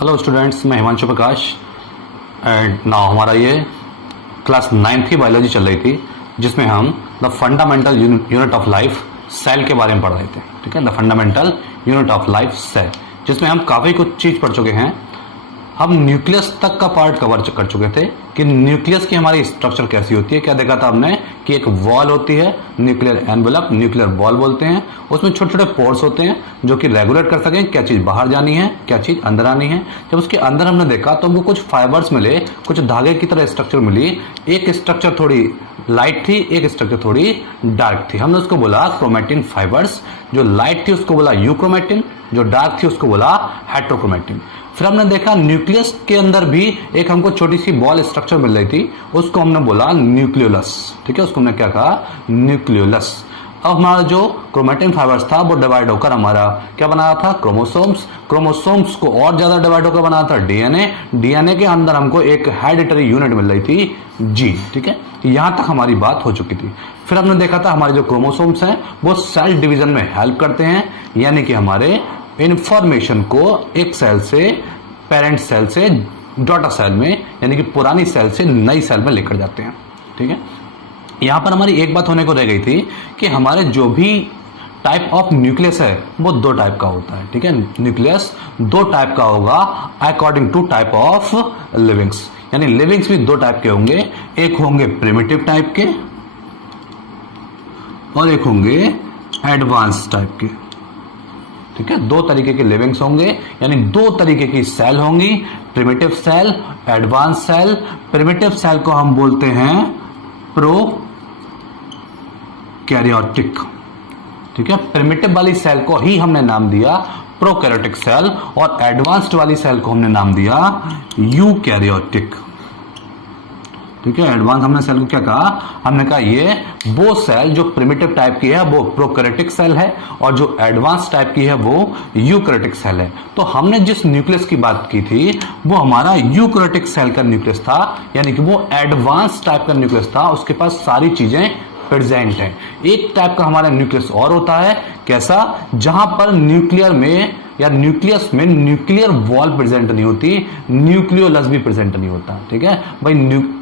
Hello students, मैं हिमांशु प्रकाश and now हमारा ये क्लास 9th की बायोलॉजी चल रही थी जिसमें हम the fundamental unit of life cell के बारे में पढ़ रहे थे। ठीक है, the fundamental unit of life cell, जिसमें हम काफ़ी कुछ चीज़ पढ़ चुके हैं। हम न्यूक्लियस तक का पार्ट कवर कर चुके थे कि न्यूक्लियस की हमारी स्ट्रक्चर कैसी होती है। क्या देखा था हमने कि एक वॉल होती है, न्यूक्लियर एनवेलप, न्यूक्लियर वॉल बोलते हैं। उसमें छोटे छोटे पोर्स होते हैं जो कि रेगुलेट कर सकें क्या चीज़ बाहर जानी है, क्या चीज़ अंदर आनी है। जब उसके अंदर हमने देखा तो हमको कुछ फाइबर्स मिले, कुछ धागे की तरह स्ट्रक्चर मिली। एक स्ट्रक्चर थोड़ी लाइट थी, एक स्ट्रक्चर थोड़ी डार्क थी। हमने उसको बोला क्रोमेटिन फाइबर्स। जो लाइट थी उसको बोला यूक्रोमेटिन, जो डार्क थी उसको बोला हेट्रोक्रोमेटिन। फिर हमने देखा न्यूक्लियस के अंदर भी एक हमको छोटी सी बॉल स्ट्रक्चर मिल रही थी, उसको हमने बोला न्यूक्लियोलस। ठीक है, उसको हमने क्या कहा, न्यूक्लियोलस। अब हमारा जो क्रोमेटिन फाइबर्स था वो डिवाइड होकर हमारा क्या बनाया था, क्रोमोसोम्स। क्रोमोसोम्स को और ज्यादा डिवाइड होकर बनाया था डीएनए। डीएनए के अंदर हमको एक हेरिडिटरी यूनिट मिल रही थी, जीन। ठीक है, यहां तक हमारी बात हो चुकी थी। फिर हमने देखा था हमारे जो क्रोमोसोम्स हैं वो सेल डिवीजन में हेल्प करते हैं, यानी कि हमारे इंफॉर्मेशन को एक सेल से, पेरेंट सेल से डॉटर सेल में, यानी कि पुरानी सेल से नई सेल में लेकर जाते हैं। ठीक है, यहां पर हमारी एक बात होने को रह गई थी कि हमारे जो भी टाइप ऑफ न्यूक्लियस है वो दो टाइप का होता है। ठीक है, न्यूक्लियस दो टाइप का होगा according to type of livings, यानी लिविंग्स भी दो टाइप के होंगे। एक होंगे प्रिमिटिव टाइप के और एक होंगे एडवांस टाइप के। ठीक है, दो तरीके के लिविंग्स होंगे, यानी दो तरीके की सेल होंगी, primitive cell, advance cell. Primitive cell को हम बोलते हैं प्रोकैरियोटिक। ठीक है, प्रिमिटिव वाली सेल को ही हमने नाम दिया प्रोकैरियोटिक सेल और एडवांस्ड वाली सेल को हमने नाम दिया यूकैरियोटिक। ठीक है, एडवांस हमने सेल को क्या कहा, हमने कहा ये वो सेल जो प्रिमिटिव टाइप की है वो प्रोकैरियोटिक सेल है और जो एडवांस टाइप की है वो यूकैरियोटिक सेल है। तो हमने जिस न्यूक्लियस की बात की थी वो हमारा यूकैरियोटिक सेल का न्यूक्लियस था, यानी कि वो एडवांस टाइप का न्यूक्लियस था, उसके पास सारी चीजें प्रेजेंट है। एक टाइप का हमारा न्यूक्लियस और होता है, कैसा, जहां पर न्यूक्लियर में या न्यूक्लियस में न्यूक्लियर वॉल प्रेजेंट नहीं होती, न्यूक्लियोलस भी प्रेजेंट नहीं होता। ठीक है भाई,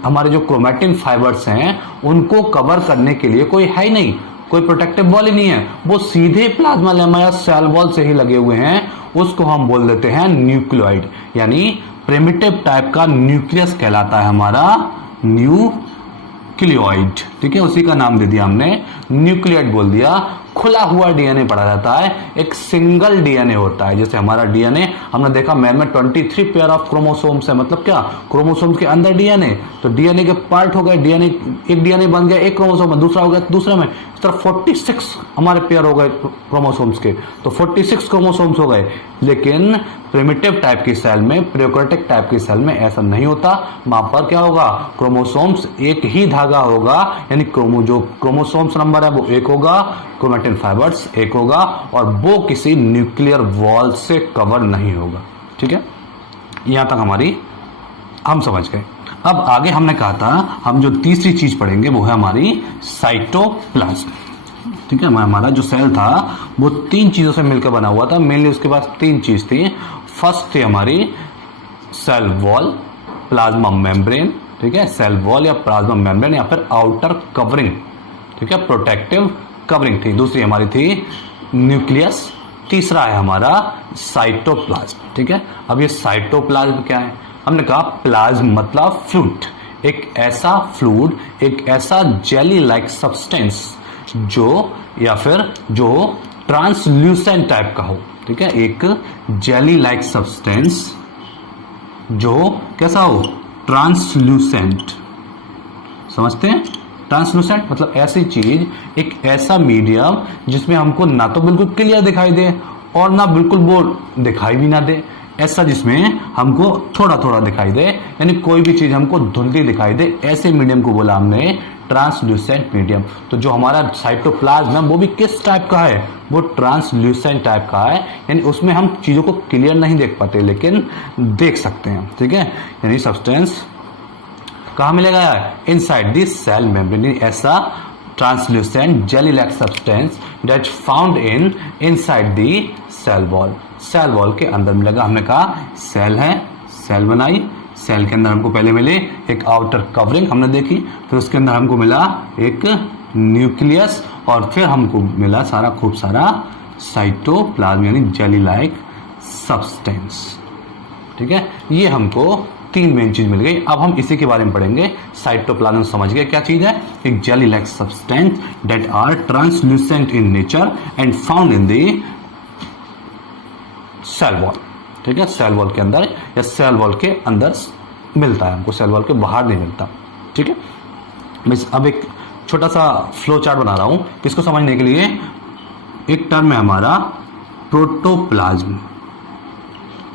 हमारे जो क्रोमेटिन फाइबर्स हैं उनको कवर करने के लिए कोई है ही नहीं, कोई प्रोटेक्टिव वॉल ही नहीं है, वो सीधे प्लाज्मा लेमा या सेल वॉल से ही लगे हुए हैं। उसको हम बोल देते हैं न्यूक्लियोइड, यानी प्रिमिटिव टाइप का न्यूक्लियस कहलाता है हमारा न्यूक्लियोइड। ठीक है, उसी का नाम दे दिया हमने, न्यूक्लियोइड बोल दिया। खुला हुआ डीएनए पढ़ा जाता है, एक सिंगल डीएनए होता है। जैसे हमारा डीएनए हमने देखा मैन में 23 पेयर ऑफ क्रोमोसोम्स है, मतलब क्या, क्रोमोसोम्स के अंदर डीएनए, तो डीएनए के पार्ट हो गए, डीएनए एक डीएनए बन गया एक क्रोमोसोम में, दूसरा हो गया दूसरे में, इस तरह 46 हमारे पेयर हो गए क्रोमोसोम्स के, तो 46 क्रोमोसोम्स हो गए। लेकिन प्रिमिटिव टाइप की सेल में, प्रोकैरियोटिक टाइप की सेल में ऐसा नहीं होता। वहां पर क्या होगा, क्रोमोसोम्स एक ही धागा होगा, यानी जो क्रोमोसोम्स नंबर है वो एक होगा, क्रोमेटिन फाइबर्स एक होगा और वो किसी न्यूक्लियर वॉल से कवर नहीं होगा। ठीक है, यहां तक हमारी हम समझ गए। अब आगे हमने कहा था हम जो तीसरी चीज पढ़ेंगे वो है हमारी साइटोप्लाज्म। ठीक है, हमारा जो सेल था वो तीन चीजों से मिलकर बना हुआ था, मेनली उसके पास तीन चीज थी। फर्स्ट थी हमारी सेल वॉल, प्लाज्मा मेम्ब्रेन। ठीक है, सेल वॉल या प्लाज्मा मेम्ब्रेन या फिर आउटर कवरिंग। ठीक है, प्रोटेक्टिव कवरिंग थी। दूसरी हमारी थी न्यूक्लियस, तीसरा है हमारा साइटोप्लाज्म। ठीक है, अब ये साइटोप्लाज्म क्या है, हमने कहा प्लाज्म मतलब फ्लूइड, एक ऐसा फ्लूइड, एक ऐसा जेली लाइक सब्सटेंस जो या फिर जो ट्रांसल्यूसेंट टाइप का हो। ठीक है, एक जेली लाइक सब्सटेंस जो कैसा हो, ट्रांसल्यूसेंट। समझते हैं, ट्रांसलूसेंट मतलब ऐसी चीज, एक ऐसा मीडियम जिसमें हमको ना तो बिल्कुल क्लियर दिखाई दे और ना बिल्कुल वो दिखाई भी ना दे, ऐसा जिसमें हमको थोड़ा थोड़ा दिखाई दे, यानी कोई भी चीज हमको धुंधली दिखाई दे, ऐसे मीडियम को बोला हमने ट्रांसल्यूसेंट मीडियम। तो जो हमारा साइटोप्लाज्म है वो भी किस टाइप का है, वो ट्रांसल्यूसेंट टाइप का है, यानी उसमें हम चीजों को क्लियर नहीं देख पाते लेकिन देख सकते हैं। ठीक है, यानी सब्सटेंस कहाँ मिलेगा, इनसाइड द सेल मेम्ब्रेन, ऐसा translucent jelly like substance that found in inside the cell wall. Cell wall के अंदर मिलेगा। हमने कहा सेल है, सेल बनाई, सेल के अंदर हमको पहले मिले एक आउटर कवरिंग हमने देखी, फिर उसके अंदर हमको मिला एक न्यूक्लियस और फिर हमको मिला सारा खूब सारा साइटोप्लाज्म यानी जेली लाइक सब्सटेंस। ठीक है, ये हमको 3 मेन चीज मिल गई। अब हम इसी के बारे में पढ़ेंगे। साइटोप्लाज्म समझ गए क्या चीज है? एक jelly like substance that are translucent in nature and found in the cell wall. ठीक है, सेल वॉल के अंदर या सेल वॉल के अंदर मिलता है हमको, सेल वॉल के बाहर नहीं मिलता। ठीक है, मैं अब एक छोटा सा फ्लो चार्ट बना रहा हूं इसको समझने के लिए। एक टर्म है हमारा प्रोटोप्लाज्म,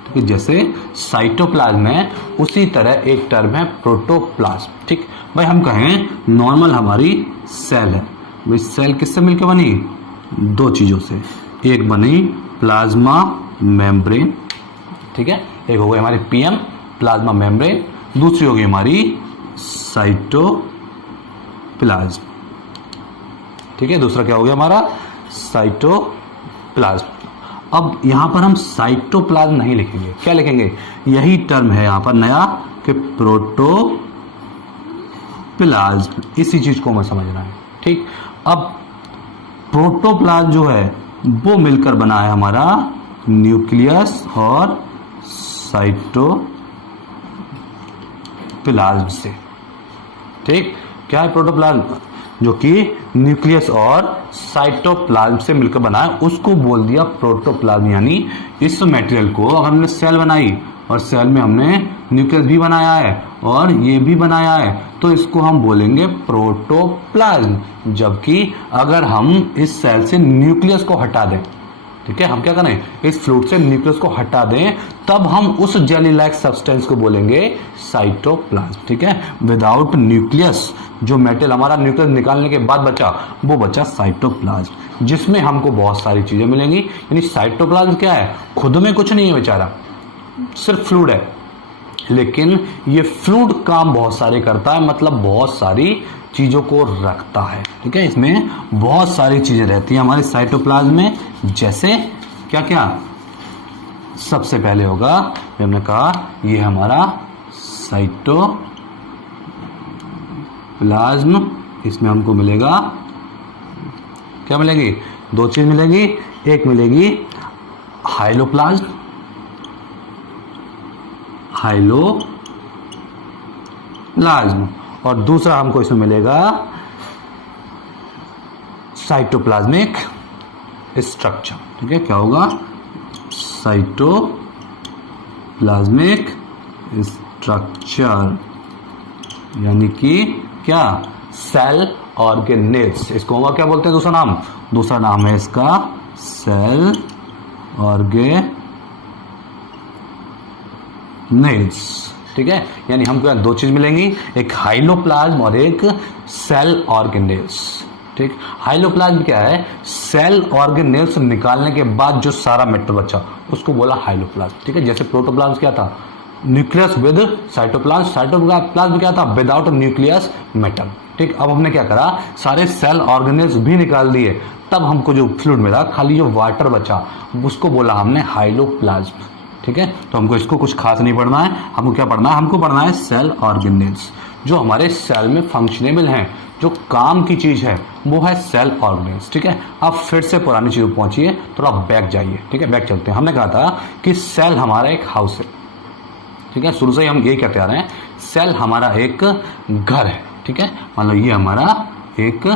ठीक है, जैसे साइटोप्लाज्म है उसी तरह एक टर्म है प्रोटोप्लाज्म। ठीक भाई, हम कहें नॉर्मल हमारी सेल है, भाई सेल किससे मिलकर बनी? 2 चीजों से। एक बनी प्लाज्मा मेम्ब्रेन, ठीक है, एक हो गई हमारी पीएम प्लाज्मा मेम्ब्रेन, दूसरी होगी हमारी साइटोप्लाज्म। ठीक है, दूसरा क्या हो गया हमारा? साइटोप्लाज्म। अब यहां पर हम साइटोप्लाज्म नहीं लिखेंगे, क्या लिखेंगे? यही टर्म है यहां पर नया कि प्रोटोप्लाज्म, इसी चीज को हमें समझना है। ठीक, अब प्रोटोप्लाज्म जो है वो मिलकर बना है हमारा न्यूक्लियस और साइटोप्लाज्म से। ठीक, क्या है प्रोटोप्लाज्म? जो कि न्यूक्लियस और साइटोप्लाज्म से मिलकर बना है, उसको बोल दिया प्रोटोप्लाज्म। यानी इस मटेरियल को अगर हमने सेल बनाई और सेल में हमने न्यूक्लियस भी बनाया है और ये भी बनाया है तो इसको हम बोलेंगे प्रोटोप्लाज्म। जबकि अगर हम इस सेल से न्यूक्लियस को हटा दें, ठीक है, हम क्या करें? इस फ्लूइड से न्यूक्लियस को हटा दें, तब हम उस जेली लाइक सब्सटेंस को बोलेंगे साइटोप्लाज्म। ठीक है, विदाउट न्यूक्लियस जो मेटल हमारा न्यूक्लियस निकालने के बाद बचा वो बचा साइटोप्लाज्म, जिसमें हमको बहुत सारी चीजें मिलेंगी। यानी साइटोप्लाज्म क्या है? खुद में कुछ नहीं है बेचारा, सिर्फ फ्लूइड है, लेकिन ये फ्लूइड काम बहुत सारे करता है, मतलब बहुत सारी चीजों को रखता है। ठीक है, इसमें बहुत सारी चीजें रहती हैं हमारे साइटोप्लाज्म में। जैसे क्या क्या? सबसे पहले होगा, हमने कहा ये हमारा साइटोप्लाज्म, इसमें हमको मिलेगा, क्या मिलेगी? 2 चीज मिलेगी। एक मिलेगी हाइलोप्लाज्म, और दूसरा हमको इसमें मिलेगा साइटोप्लाज्मिक स्ट्रक्चर। ठीक है, क्या होगा? साइटोप्लाज्मिक स्ट्रक्चर, यानी कि क्या? Cell organelles. इसको हम क्या बोलते हैं? दूसरा नाम है इसका सेल ऑर्गेनेल्स। ठीक है, यानी हमको यहाँ 2 चीज मिलेंगी, एक हाइलोप्लाज्म और एक सेल ऑर्गेनेल्स। ठीक, हाइलोप्लाज्म क्या है? सेल ऑर्गेनेल्स निकालने के बाद जो सारा मैटर बचा उसको बोला हाइलोप्लाज्म। ठीक है, जैसे प्रोटोप्लाज्म क्या था? न्यूक्लियस विद साइटोप्लाज्म, साइटोप्लाज्म क्या था? Without nucleus metal. ठीक, अब हमने क्या करा? सारे सेल ऑर्गेनेल्स भी निकाल दिए, तब हमको जो फ्लूइड मिला, खाली जो वाटर बचा उसको बोला हमने हाइलोप्लाज्म। ठीक है, तो हमको इसको कुछ खास नहीं पढ़ना है, हमको क्या पढ़ना है? हमको पढ़ना है सेल ऑर्गेनेल्स, जो हमारे सेल में फंक्शनेबल हैं, जो काम की चीज है वो है सेल ऑर्गेनेल्स। ठीक है, अब फिर से पुरानी चीजों पर पहुंचिए, थोड़ा बैक जाइए। ठीक है, बैक चलते हैं। हमने कहा था कि सेल हमारा एक हाउस है। ठीक है, शुरू से ही हम यही कहते आ रहे हैं, सेल हमारा एक घर है। ठीक है, मान लो ये हमारा एक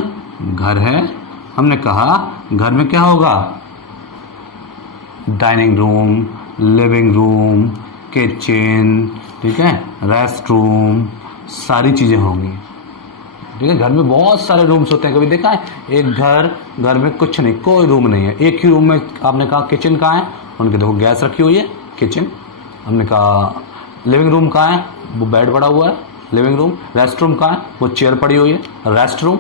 घर है। हमने कहा घर में क्या होगा? Dining room, living room, kitchen, ठीक है, रेस्ट रूम, सारी चीजें होंगी। ठीक है, घर में बहुत सारे रूम्स होते हैं। कभी देखा है एक घर में कुछ नहीं, कोई रूम नहीं है, एक ही रूम में आपने कहा किचन कहाँ है? उनके देखो गैस रखी हुई है, किचन। हमने कहा लिविंग रूम कहाँ है? वो बेड पड़ा हुआ है, लिविंग रूम। रेस्ट रूम कहाँ है? वो चेयर पड़ी हुई है, रेस्ट रूम।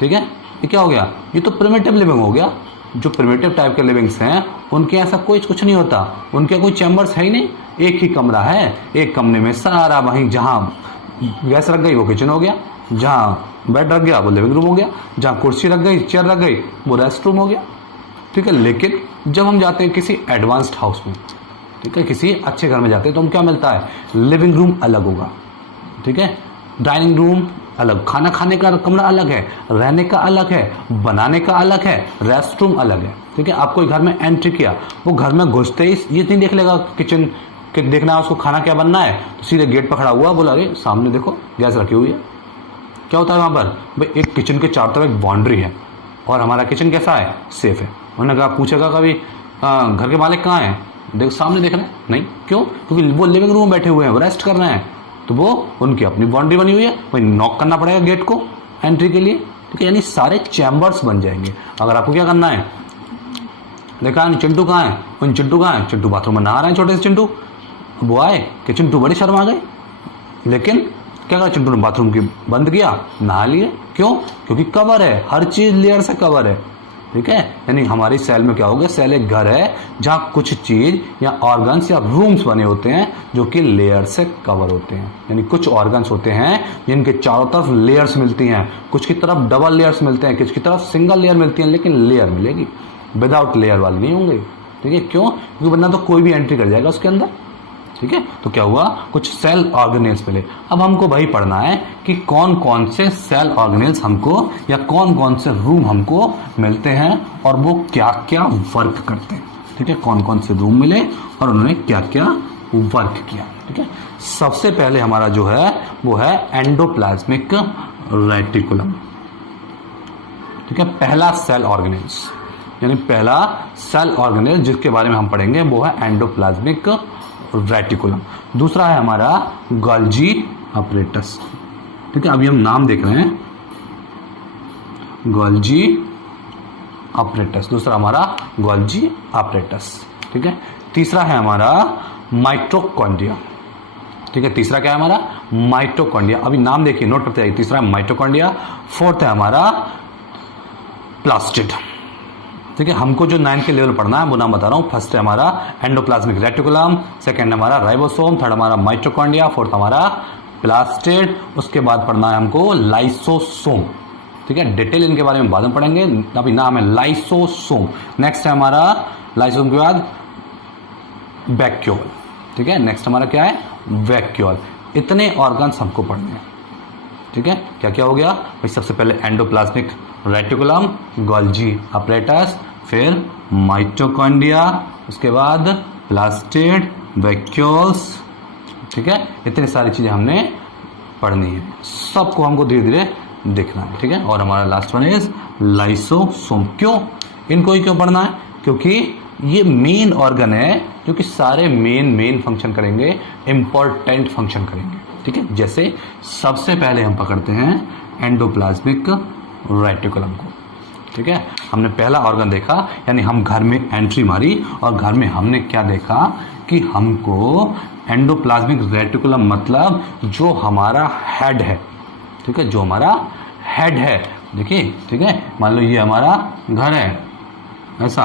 ठीक है, ये क्या हो गया? ये तो प्रिमिटिव लिविंग हो गया। जो प्रिमिटिव टाइप के लिविंग्स हैं उनके ऐसा कुछ नहीं होता, उनके कोई चैम्बर्स है ही नहीं, एक ही कमरा है, एक कमरे में सारा, वहीं जहां गैस रख गई वो किचन हो गया, जहां बेड रख गया वो लिविंग रूम हो गया, जहां कुर्सी रख गई, चेयर रख गई, वो रेस्ट रूम हो गया। ठीक है। लेकिन जब हम जाते हैं किसी एडवांस्ड हाउस में, ठीक है, किसी अच्छे घर में जाते हैं तो हम क्या मिलता है, लिविंग रूम अलग होगा, ठीक है, डाइनिंग रूम अलग, खाना खाने का कमरा अलग है, रहने का अलग है, बनाने का अलग है, रेस्ट रूम अलग है, ठीक है। आप कोई घर में एंट्री किया, वो घर में घुसते ही ये नहीं देख लेगा किचन कि देखना है उसको खाना क्या बनना है, तो सीधे गेट पर खड़ा हुआ, बोला अरे सामने देखो गैस रखी हुई है। क्या होता है वहां पर, भाई एक किचन के चारों तरफ एक बाउंड्री है और हमारा किचन कैसा है, सेफ है। उन्होंने कहा, पूछेगा कभी घर के मालिक कहाँ हैं, देख सामने देख रहे हैं, नहीं, क्यों, क्योंकि वो लिविंग रूम में बैठे हुए हैं, वो रेस्ट कर रहे हैं, तो वो उनकी अपनी बाउंड्री बनी हुई है, वही नॉक करना पड़ेगा गेट को एंट्री के लिए, ठीक है। यानी सारे चैम्बर्स बन जाएंगे। अगर आपको क्या करना है, देखा नहीं चिंटू कहाँ है, उन चिंटू कहाँ है, चिंटू बाथरूम में नहा रहे हैं, छोटे से चिंटू, वो आए कि चिंटू बड़ी शर्म आ गई, लेकिन क्या करा, चिंटू ने बाथरूम की बंद किया, नहा लिए, क्यों, क्योंकि कवर है, हर चीज लेयर से कवर है, ठीक है। यानी हमारी सेल में क्या होगा, सेल एक घर है जहां कुछ चीज या ऑर्गन्स या रूम्स बने होते हैं जो कि लेयर से कवर होते हैं। यानी कुछ ऑर्गन्स होते हैं जिनके चारों तरफ लेयर्स मिलती हैं, कुछ की तरफ डबल लेयर्स मिलते हैं, कुछ की तरफ सिंगल लेयर मिलती है, लेकिन लेयर मिलेगी, विदाउट लेयर वाली नहीं होंगे, ठीक है। क्यों, क्योंकि वरना तो कोई भी एंट्री कर जाएगा उसके अंदर, ठीक है। तो क्या हुआ, कुछ सेल ऑर्गेनेल्स मिले। अब हमको भाई पढ़ना है कि कौन कौन से सेल ऑर्गेनेल्स हमको या कौन कौन से रूम हमको मिलते हैं और वो क्या क्या वर्क करते हैं, ठीक है। कौन कौन से रूम मिले और उन्होंने क्या क्या वर्क किया, ठीक है। सबसे पहले हमारा जो है वो है एंडोप्लाज्मिक रेटिकुलम, ठीक है। पहला सेल ऑर्गेनेल्स, यानी पहला सेल ऑर्गेनेल जिसके बारे में हम पढ़ेंगे वो है एंडोप्लाज्मिक रेटिकुलम। दूसरा है हमारा गोल्जी अपरेटस, ठीक है। अभी हम नाम देख रहे हैं, गोल्जी अपरेटस, दूसरा हमारा गोल्जी अपरेटस, ठीक है। तीसरा है हमारा माइटोकॉन्ड्रिया, ठीक है। तीसरा क्या है हमारा, माइटोकॉन्ड्रिया। अभी नाम देखिए, नोट करते जाइए। तीसरा है माइटोकॉन्ड्रिया, फोर्थ है हमारा प्लास्टिड, ठीक है। हमको जो 9 के लेवल पढ़ना है वो नाम बता रहा हूं। फर्स्ट है हमारा एंडोप्लाज्मिक रेटिकुलम, सेकंड हमारा राइबोसोम, थर्ड हमारा माइटोकॉन्ड्रिया, फोर्थ हमारा प्लास्टिड, उसके बाद पढ़ना है हमको लाइसोसोम, ठीक है। डिटेल इनके बारे में बाद में पढ़ेंगे, अभी नाम है लाइसोसोम। नेक्स्ट है हमारा लाइसोसोम के बाद वैक्यूल, ठीक है। नेक्स्ट हमारा क्या है, वैक्यूल। इतने ऑर्गन्स हमको पढ़ने हैं, ठीक है। क्या क्या हो गया भाई, सबसे पहले एंडोप्लाज्मिक रेटिकुलम, गोल्जी अपरेटस, फिर माइटोकॉन्ड्रिया, उसके बाद प्लास्टिड, वैक्यूल्स, ठीक है। इतनी सारी चीजें हमने पढ़नी है, सबको हमको धीरे धीरे देखना है, ठीक है। और हमारा लास्ट वन इज लाइसोसोम। क्यों, इनको ही क्यों पढ़ना है, क्योंकि ये मेन ऑर्गन है जो कि सारे मेन फंक्शन करेंगे, इंपॉर्टेंट फंक्शन करेंगे, ठीक है। जैसे सबसे पहले हम पकड़ते हैं एंडोप्लाज्मिक रेटिकुलम को, ठीक है। हमने पहला ऑर्गन देखा, यानी हम घर में एंट्री मारी और घर में हमने क्या देखा कि हमको एंडोप्लाज्मिक रेटिकुलम मतलब जो हमारा हेड है, ठीक है, जो हमारा हेड है, देखिए, ठीक है। मान लो ये हमारा घर है, ऐसा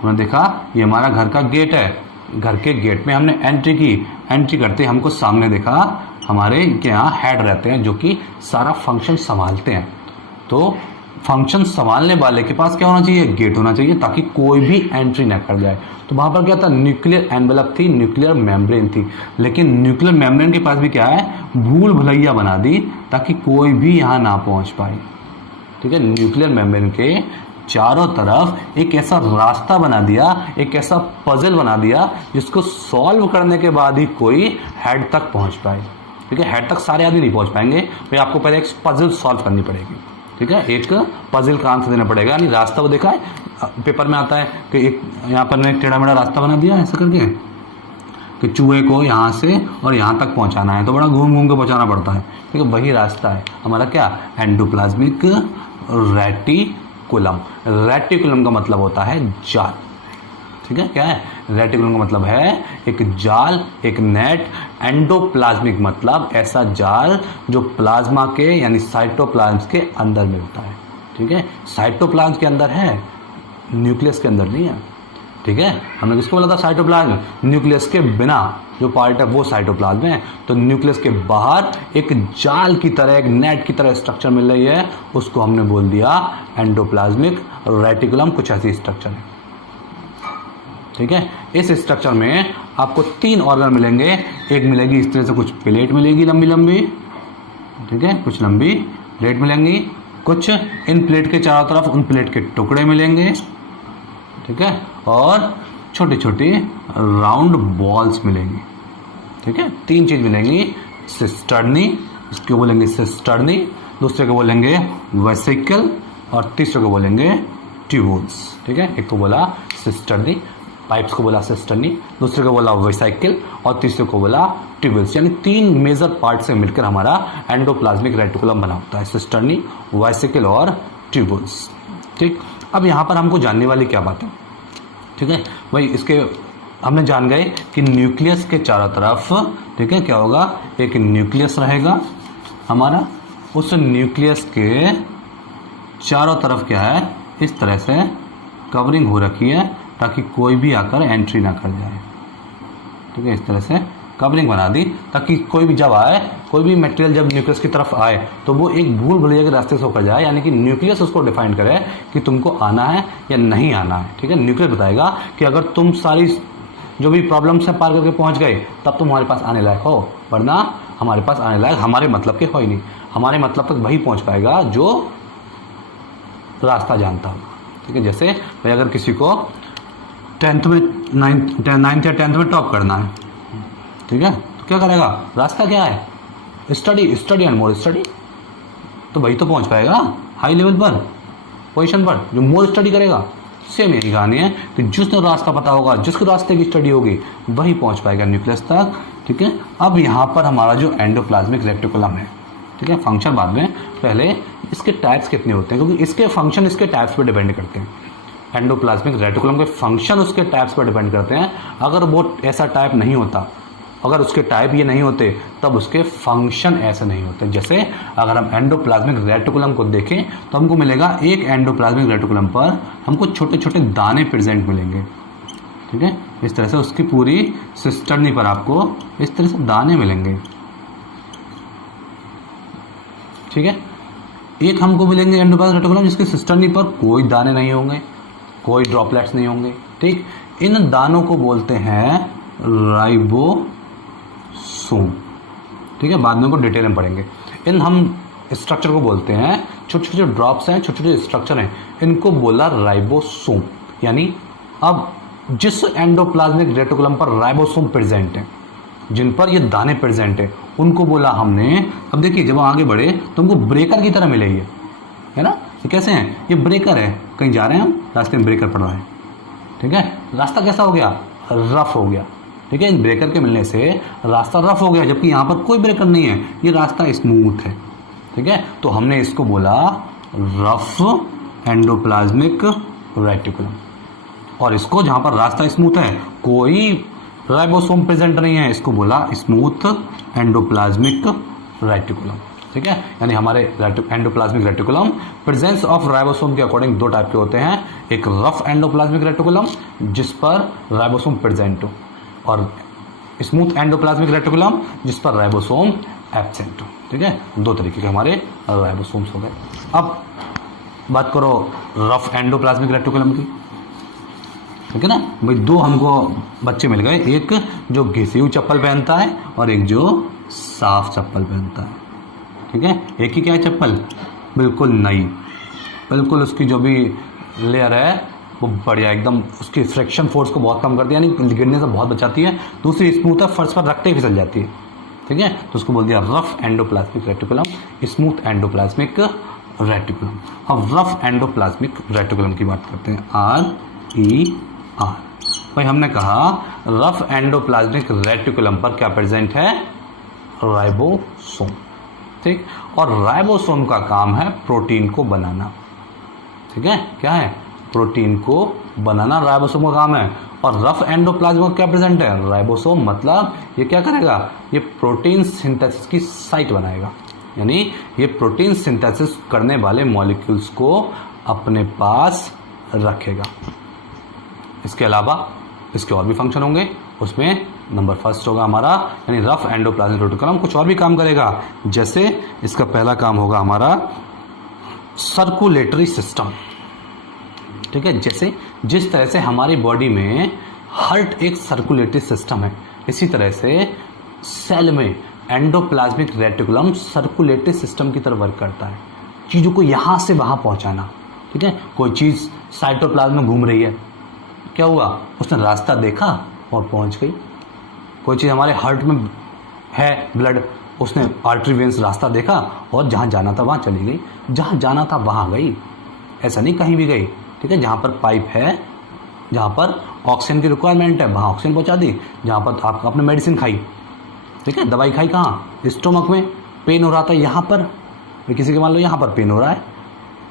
हमने देखा, ये हमारा घर का गेट है, घर के गेट में हमने एंट्री की, एंट्री करते हमको सामने देखा हमारे के यहाँ हेड रहते हैं जो कि सारा फंक्शन संभालते हैं। तो फंक्शन संभालने वाले के पास क्या होना चाहिए, गेट होना चाहिए, ताकि कोई भी एंट्री ना कर जाए। तो वहां पर क्या था, न्यूक्लियर एनवेलप थी, न्यूक्लियर मेम्ब्रेन थी, लेकिन न्यूक्लियर मेम्ब्रेन के पास भी क्या है, भूल भुलैया बना दी ताकि कोई भी यहाँ ना पहुंच पाए, ठीक है। न्यूक्लियर मेम्ब्रेन के चारों तरफ एक ऐसा रास्ता बना दिया, एक ऐसा पजल बना दिया जिसको सॉल्व करने के बाद ही कोई हेड तक पहुंच पाए, ठीक है। हेड तक सारे आदमी नहीं पहुंच पाएंगे, भाई आपको पहले एक पजल सॉल्व करनी पड़ेगी, ठीक है। एक पजल का आंसर देना पड़ेगा, यानी रास्ता वो देखा है पेपर में आता है कि एक यहाँ पर एक टेढ़ा मेढ़ा रास्ता बना दिया ऐसा करके कि चूहे को यहाँ से और यहाँ तक पहुँचाना है, तो बड़ा घूम घूम के पहुँचाना पड़ता है, ठीक है। वही रास्ता है हमारा क्या, एंडोप्लाज्मिक रेटिकुलम। रेटिकुलम का मतलब होता है जाल, ठीक है। क्या है, रेटिकुलम का मतलब है एक जाल, एक नेट। एंडोप्लाज्मिक मतलब ऐसा जाल जो प्लाज्मा के यानी साइटोप्लाज्म के अंदर मिलता है, ठीक है। साइटोप्लाज्म के अंदर है, न्यूक्लियस के अंदर नहीं है, ठीक है। हमने किसको बोला था, साइटोप्लाज्म। न्यूक्लियस के बिना जो पार्ट है वो साइटोप्लाज्म है, तो न्यूक्लियस के बाहर एक जाल की तरह, एक नेट की तरह स्ट्रक्चर मिल रही है, उसको हमने बोल दिया एंडोप्लाज्मिक रेटिकुलम। कुछ ऐसी स्ट्रक्चर है, ठीक है। इस स्ट्रक्चर में आपको 3 ऑर्गन मिलेंगे। एक मिलेगी इस तरह से कुछ प्लेट मिलेगी लंबी लंबी, ठीक है, कुछ लंबी प्लेट मिलेंगी, कुछ इन प्लेट के चारों तरफ उन प्लेट के टुकड़े मिलेंगे, ठीक है, और छोटी छोटी राउंड बॉल्स मिलेंगी, ठीक है। 3 चीज मिलेंगी, सिस्टर्नी, इसको बोलेंगे सिस्टर्नी, दूसरे को बोलेंगे वेसिकल और तीसरे को बोलेंगे ट्यूब्यूल्स, ठीक है। एक को बोला सिस्टर्नी, पाइप्स को बोला सिस्टर्नी, दूसरे को बोला वेसिकल और तीसरे को बोला ट्यूब्यूल्स। यानी 3 मेजर पार्ट से मिलकर हमारा एंडोप्लाज्मिक रेटिकुलम बना होता है, सिस्टर्नी, वेसिकल और ट्यूब्यूल्स, ठीक। अब यहाँ पर हमको जानने वाली क्या बात है, ठीक है भाई, इसके हमने जान गए कि न्यूक्लियस के चारों तरफ, ठीक है, क्या होगा, एक न्यूक्लियस रहेगा हमारा, उस न्यूक्लियस के चारों तरफ क्या है, इस तरह से कवरिंग हो रखी है ताकि कोई भी आकर एंट्री ना कर जाए, ठीक है। इस तरह से कवरिंग बना दी ताकि कोई भी जब आए, कोई भी मटेरियल जब न्यूक्लियस की तरफ आए तो वो एक भूल भुलैया के रास्ते से होकर जाए, यानी कि न्यूक्लियस उसको डिफाइन करे कि तुमको आना है या नहीं आना है, ठीक है। न्यूक्लियस बताएगा कि अगर तुम सारी जो भी प्रॉब्लम से पार करके पहुंच गए तब तुम हमारे पास आने लायक हो, वरना हमारे पास आने लायक हमारे मतलब के हो ही नहीं। हमारे मतलब तक वही पहुंच पाएगा जो रास्ता जानता हो, ठीक है। जैसे भाई अगर किसी को 9th या 10th में टॉप करना है, ठीक है, तो क्या करेगा, रास्ता क्या है, स्टडी एंड मोर स्टडी, तो वही तो पहुंच पाएगा हाई लेवल पर, पोजीशन पर, जो मोर स्टडी करेगा। सेम यही कहानी है कि जिसको रास्ता पता होगा, जिसको रास्ते की स्टडी होगी वही पहुंच पाएगा न्यूक्लियस तक, ठीक है। अब यहाँ पर हमारा जो एंडोप्लाज्मिक रेटिकुलम है, ठीक है, फंक्शन बाद में, पहले इसके टाइप्स कितने होते हैं, क्योंकि इसके फंक्शन इसके टाइप्स पर डिपेंड करते हैं। एंडोप्लाज्मिक रेटिकुलम के फंक्शन उसके टाइप्स पर डिपेंड करते हैं। अगर वो ऐसा टाइप नहीं होता, अगर उसके टाइप ये नहीं होते तब उसके फंक्शन ऐसे नहीं होते। जैसे अगर हम एंडोप्लाज्मिक रेटिकुलम को देखें तो हमको मिलेगा एक एंडोप्लाज्मिक रेटिकुलम पर हमको छोटे छोटे दाने प्रेजेंट मिलेंगे, ठीक है। इस तरह से उसकी पूरी सिस्टर्नी पर आपको इस तरह से दाने मिलेंगे, ठीक है। एक हमको मिलेंगे एंडोप्लाज्मिक रेटिकुलम जिसके सिस्टर्नी पर कोई दाने नहीं होंगे, कोई ड्रॉपलेट्स नहीं होंगे, ठीक। इन दानों को बोलते हैं राइबोसोम, ठीक है, बाद में को डिटेल में पढ़ेंगे। इन हम स्ट्रक्चर को बोलते हैं, छोटे छोटे ड्रॉप्स हैं, छोटे छोटे स्ट्रक्चर हैं, इनको बोला राइबोसोम। यानी अब जिस एंडोप्लाज्मिक रेटिकुलम पर राइबोसोम प्रेजेंट है, जिन पर ये दाने प्रेजेंट है, उनको बोला हमने। अब देखिए जब हम आगे बढ़े तो हमको ब्रेकर की तरह मिलेगी, है ना। ये कैसे हैं, ये ब्रेकर है, कहीं जा रहे हैं हम, रास्ते में ब्रेकर पड़ रहा है, ठीक है। रास्ता कैसा हो गया, रफ हो गया, ठीक है। इन ब्रेकर के मिलने से रास्ता रफ हो गया, जबकि यहाँ पर कोई ब्रेकर नहीं है, ये रास्ता स्मूथ है, ठीक है। तो हमने इसको बोला रफ एंडोप्लाज्मिक रेटिकुलम, और इसको जहां पर रास्ता स्मूथ है, कोई राइबोसोम प्रेजेंट नहीं है, इसको बोला स्मूथ एंडोप्लाज्मिक रेटिकुलम, ठीक है। यानी हमारे endoplasmic reticulum presence of ribosome के अकॉर्डिंग 2 टाइप के होते हैं, एक रफ एंडोप्लाज्मिक रेटिकुलम जिस पर राइबोसोम प्रेजेंट हो, और स्मूथ एंडोप्लाज्मिक रेटिकुलम जिस पर राइबोसोम एब्सेंट हो, ठीक है। 2 तरीके के हमारे राइबोसोम्स हो गए। अब बात करो रफ एंडोप्लाज्मिक रेटिकुलम की, ठीक है ना भाई। 2 हमको बच्चे मिल गए, एक जो घिसी हुई चप्पल पहनता है और एक जो साफ चप्पल पहनता है, ठीक है। एक ही क्या है चप्पल, बिल्कुल नई, बिल्कुल उसकी जो भी लेयर है वो बढ़िया एकदम, उसकी फ्रिक्शन फोर्स को बहुत कम कर दिया, यानी गिरने से बहुत बचाती है। दूसरी स्मूथ है, फर्श पर रखते ही फिसल जाती है, ठीक है। तो उसको बोल दिया rough endoplasmic reticulum, smooth endoplasmic reticulum. अब रफ एंडोप्लाज्मिक रेटिकुलम की बात करते हैं, RER। भाई हमने कहा रफ एंडोप्लाज्मिक रेटिकुलम पर क्या प्रेजेंट है, राइबोसोम, ठीक। और राइबोसोम का काम है प्रोटीन को बनाना, ठीक है। क्या है, प्रोटीन को बनाना राइबोसोम का काम है। और रफ एंडोप्लाज्म क्या प्रेजेंट है, राइबोसोम, मतलब ये क्या करेगा, ये प्रोटीन सिंथेसिस की साइट बनाएगा, यानी ये प्रोटीन सिंथेसिस करने वाले मॉलिक्यूल्स को अपने पास रखेगा। इसके अलावा इसके और भी फंक्शन होंगे, उसमें नंबर फर्स्ट होगा हमारा, यानी रफ एंडोप्लाज्मिक रेटिकुलम कुछ और भी काम करेगा। जैसे इसका पहला काम होगा हमारा सर्कुलेटरी सिस्टम, ठीक है। जैसे जिस तरह से हमारी बॉडी में हार्ट एक सर्कुलेटरी सिस्टम है, इसी तरह से सेल में एंडोप्लाज्मिक रेटिकुलम सर्कुलेटरी सिस्टम की तरह वर्क करता है, चीज़ों को यहाँ से वहाँ पहुँचाना। ठीक है, कोई चीज़ साइटोप्लाज्म में घूम रही है, क्या हुआ, उसने रास्ता देखा और पहुँच गई। कोई चीज़ हमारे हार्ट में है ब्लड, उसने आर्टरी वेन्स रास्ता देखा और जहाँ जाना था वहाँ चली गई, जहाँ जाना था वहाँ गई, ऐसा नहीं कहीं भी गई। ठीक है, जहाँ पर पाइप है, जहाँ पर ऑक्सीजन की रिक्वायरमेंट है वहाँ ऑक्सीजन पहुँचा दी, जहाँ पर आप आपने मेडिसिन खाई, ठीक है, दवाई खाई कहाँ, स्टोमक में, पेन हो रहा था यहाँ पर, किसी के मान लो यहाँ पर पेन हो रहा है,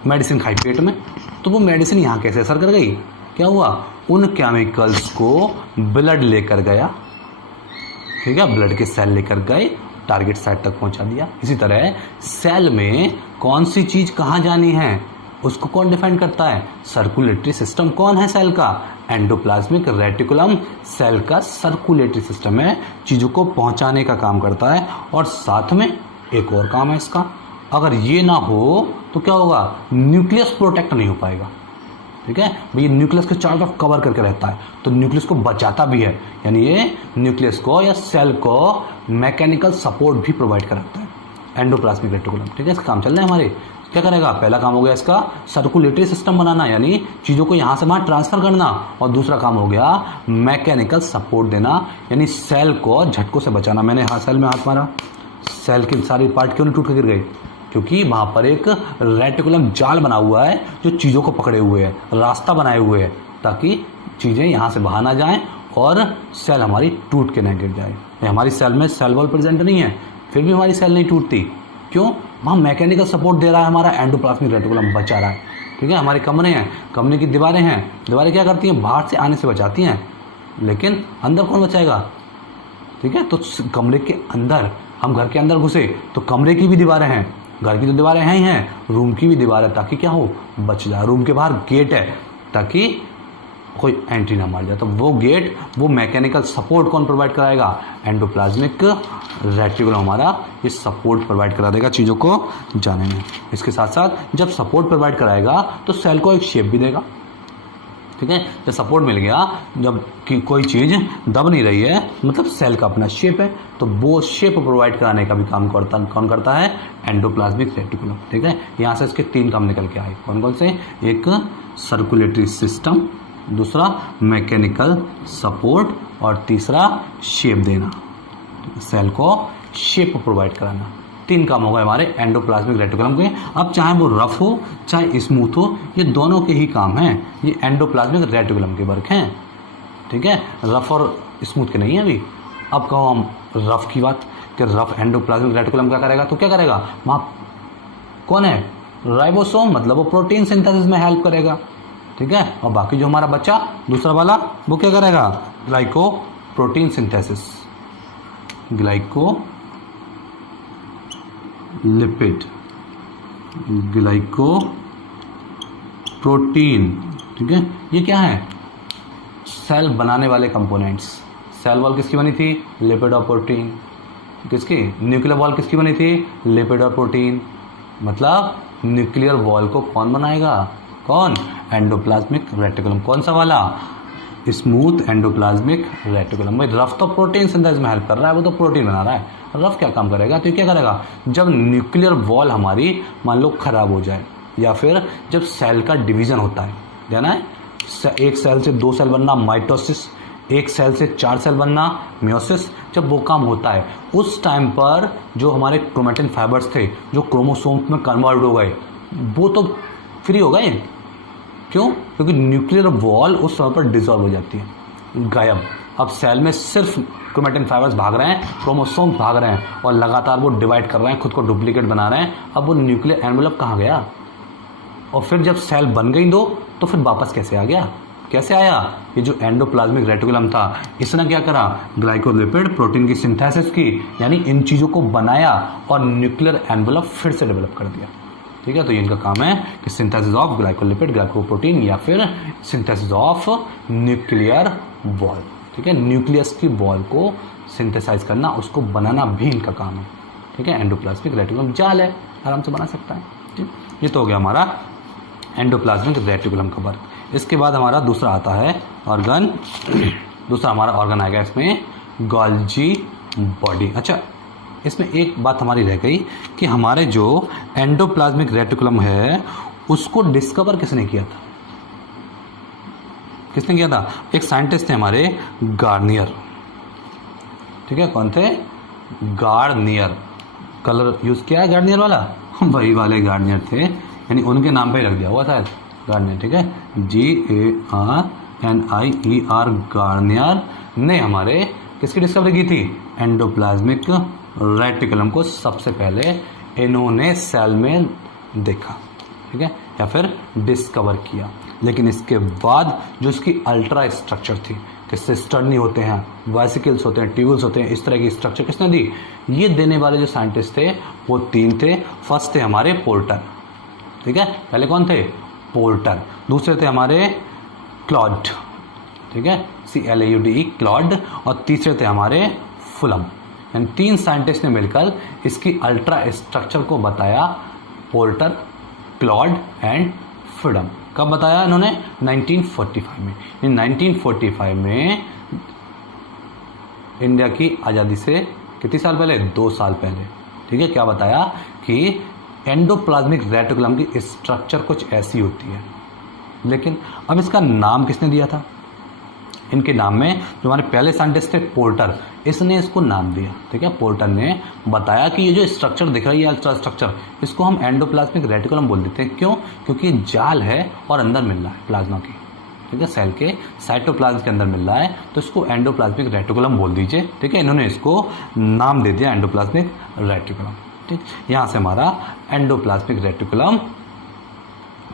मेडिसिन खाई पेट में, तो वो मेडिसिन यहाँ कैसे असर कर गई, क्या हुआ, उन केमिकल्स को ब्लड लेकर गया। ठीक है, ब्लड के सेल लेकर गए, टारगेट साइट तक पहुंचा दिया। इसी तरह सेल में कौन सी चीज कहाँ जानी है उसको कौन डिफाइन करता है, सर्कुलेटरी सिस्टम कौन है सेल का, एंडोप्लाज्मिक रेटिकुलम सेल का सर्कुलेटरी सिस्टम है, चीजों को पहुंचाने का काम करता है। और साथ में एक और काम है इसका, अगर ये ना हो तो क्या होगा, न्यूक्लियस प्रोटेक्ट नहीं हो पाएगा। ठीक है, भाई न्यूक्लियस के चारों तरफ कवर करके रहता है, तो न्यूक्लियस को बचाता भी है, यानी ये न्यूक्लियस को या सेल को मैकेनिकल सपोर्ट भी प्रोवाइड कराता है एंडोप्लाज्मिक रेटिकुलम। ठीक है, इसका काम चल रहा है हमारे, क्या करेगा, पहला काम हो गया इसका सर्कुलेटरी सिस्टम बनाना, यानी चीज़ों को यहाँ से वहाँ ट्रांसफर करना, और दूसरा काम हो गया मैकेनिकल सपोर्ट देना, यानी सेल को झटकों से बचाना। मैंने यहाँ सेल में हाथ मारा, सेल के सारे पार्ट क्यों नहीं टूट कर गिर गए, क्योंकि वहाँ पर एक रेटिकुलम जाल बना हुआ है जो चीज़ों को पकड़े हुए है, रास्ता बनाए हुए है, ताकि चीज़ें यहाँ से बाहर ना जाएं और सेल हमारी टूट के न गिर जाए। हमारी सेल में सेल वॉल प्रेजेंट नहीं है, फिर भी हमारी सेल नहीं टूटती, क्यों, वहाँ मैकेनिकल सपोर्ट दे रहा है, हमारा एंडोप्लाज्मिक रेटिकुलम बचा रहा है। ठीक है, हमारे कमरे हैं, कमरे की दीवारें हैं, दीवारें क्या करती हैं, बाहर से आने से बचाती हैं, लेकिन अंदर कौन बचाएगा। ठीक है, तो कमरे के अंदर, हम घर के अंदर घुसे तो कमरे की भी दीवारें हैं, घर की तो दीवारें हैं ही हैं, रूम की भी दीवारें, ताकि क्या हो, बच जाए। रूम के बाहर गेट है ताकि कोई एंट्री ना मार जाए, तो वो गेट, वो मैकेनिकल सपोर्ट कौन प्रोवाइड कराएगा, एंडोप्लाज्मिक रेटिकुलम हमारा ये सपोर्ट प्रोवाइड करा देगा चीज़ों को जाने में। इसके साथ साथ जब सपोर्ट प्रोवाइड कराएगा तो सेल को एक शेप भी देगा। ठीक है, जब सपोर्ट मिल गया, जब कि कोई चीज़ दब नहीं रही है, मतलब सेल का अपना शेप है, तो वो शेप प्रोवाइड कराने का भी काम कौन करता है, एंडोप्लाज्मिक रेटिकुलम। ठीक है, यहाँ से इसके 3 काम निकल के आए, कौन कौन से, एक सर्कुलेटरी सिस्टम, दूसरा मैकेनिकल सपोर्ट, और तीसरा शेप देना, सेल को शेप प्रोवाइड कराना। 3 काम हो गए हमारे एंडोप्लाज्मिक रेटिकुलम के। अब चाहे वो रफ हो चाहे स्मूथ हो, ये दोनों के ही काम हैं, ये एंडोप्लाज्मिक रेटिकुलम के वर्क हैं। ठीक है, रफ और स्मूथ के नहीं है अभी। अब कहो हम रफ की बात, कि रफ एंडोप्लाज्मिक रेटिकुलम क्या करेगा, तो क्या करेगा, वहाँ कौन है, राइबोसोम, मतलब वो प्रोटीन सिंथेसिस में हेल्प करेगा। ठीक है, और बाकी जो हमारा बच्चा दूसरा वाला, वो क्या करेगा, glyco protein synthesis, glyco lipid, glyco protein. ठीक है, ये क्या है, सेल बनाने वाले कंपोनेंट्स। सेल वॉल किसकी बनी थी, लिपिड और प्रोटीन। किसकी, न्यूक्लियर वॉल किसकी बनी थी, लिपिड और प्रोटीन। मतलब न्यूक्लियर वॉल को कौन बनाएगा, कौन, एंडोप्लाज्मिक रेटिकुलम। कौन सा वाला, स्मूथ एंडोप्लाज्मिक रेटिकुलम। भाई रफ तो प्रोटीन सिंथेसिस में हेल्प कर रहा है, वो तो प्रोटीन बना रहा है, रफ क्या काम करेगा, तो क्या करेगा, जब न्यूक्लियर वॉल हमारी मान लो खराब हो जाए, या फिर जब सेल का डिवीजन होता है, जाना है, एक सेल से 2 सेल बनना माइटोसिस, एक सेल से 4 सेल बनना मियोसिस, जब वो काम होता है उस टाइम पर जो हमारे क्रोमेटिन फाइबर्स थे जो क्रोमोसोम्स में कन्वर्ट हो गए, वो तो फ्री हो गए। क्यों, क्योंकि न्यूक्लियर वॉल उस समय पर डिसॉल्व हो जाती है, गायब। अब सेल में सिर्फ क्रोमेटिन फाइबर्स भाग रहे हैं, क्रोमोसोम्स भाग रहे हैं, और लगातार वो डिवाइड कर रहे हैं, खुद को डुप्लीकेट बना रहे हैं। अब वो न्यूक्लियर एनवेलप कहाँ गया, और फिर जब सेल बन गई दो, तो फिर वापस कैसे आ गया, कैसे आया, ये जो एंडोप्लाज्मिक रेटिकुलम था, इसने क्या करा, ग्लाइकोलिपिड प्रोटीन की सिंथेसिस की, यानी इन चीज़ों को बनाया और न्यूक्लियर एनवेलप फिर से डेवलप कर दिया। ठीक है, तो ये इनका काम है कि सिंथेसिस ऑफ ग्लाइकोलिपिड, ग्लाइकोप्रोटीन, या फिर सिंथेसिस ऑफ न्यूक्लियर वॉल। ठीक है, न्यूक्लियस की वॉल को सिंथेसाइज करना, उसको बनाना भी इनका काम है। ठीक है, एंडोप्लाज्मिक रेटिकुलम जाल है, आराम से बना सकता है। ठीक, ये तो हो गया हमारा एंडोप्लाज्मिक रेटिकुलम का वर्क। इसके बाद हमारा दूसरा आता है ऑर्गन दूसरा हमारा ऑर्गन आएगा इसमें गोल्जी बॉडी। अच्छा, इसमें एक बात हमारी रह गई कि हमारे जो एंडोप्लाज्मिक रेटिकुलम है उसको डिस्कवर किसने किया था? किसने किया था? एक साइंटिस्ट थे हमारे गार्नियर। ठीक है, कौन थे? गार्नियर। कलर यूज किया है गार्नियर वाला, वही वाले गार्नियर थे, यानी उनके नाम पे रख दिया हुआ था गार्नियर। ठीक है, GARNIER गार्नियर ने हमारे किसकी डिस्कवरी की थी? एंडोप्लाज्मिक रेटिकुलम को सबसे पहले इन्होंने सेल में देखा, ठीक है, या फिर डिस्कवर किया। लेकिन इसके बाद जो इसकी अल्ट्रा स्ट्रक्चर थी, किससे स्टर्नी होते हैं, वेसिकल्स होते हैं, ट्यूब्यूल्स होते हैं, इस तरह की स्ट्रक्चर किसने दी? ये देने वाले जो साइंटिस्ट थे वो 3 थे। फर्स्ट थे हमारे पोर्टर। ठीक है, पहले कौन थे? पोर्टर। दूसरे थे हमारे क्लॉड। ठीक है, CLAUDE, क्लॉड। और तीसरे थे हमारे फुलम। यानी 3 साइंटिस्ट ने मिलकर इसकी अल्ट्रा स्ट्रक्चर को बताया, पोर्टर, क्लॉड एंड फुलम। कब बताया इन्होंने? 1945 में। इन 1945 में इंडिया की आज़ादी से कितने साल पहले? 2 साल पहले। ठीक है, क्या बताया कि एंडोप्लाज्मिक रेटिकुलम की स्ट्रक्चर कुछ ऐसी होती है। लेकिन अब इसका नाम किसने दिया था? इनके नाम में जो हमारे पहले साइंटिस्ट थे पोर्टर, इसने इसको नाम दिया। ठीक है, पोर्टर ने बताया कि ये जो स्ट्रक्चर दिख रही है अल्ट्रा स्ट्रक्चर, इसको हम एंडोप्लाज्मिक रेटिकुलम बोल देते हैं। क्यों? क्योंकि जाल है और अंदर मिल रहा है प्लाज्मा की। ठीक है, सेल के साइटोप्लाज्म के अंदर मिल रहा है, तो इसको एंडोप्लाज्मिक रेटिकुलम बोल दीजिए। ठीक है, इन्होंने इसको नाम दे दिया एंडोप्लाज्मिक रेटिकुलम। ठीक, यहाँ से हमारा एंडोप्लाज्मिक रेटिकुलम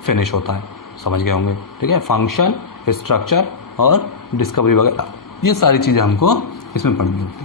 फिनिश होता है। समझ गए होंगे। ठीक है, फंक्शन, स्ट्रक्चर और डिस्कवरी वगैरह ये सारी चीज़ें हमको इसमें पढ़नी होती है।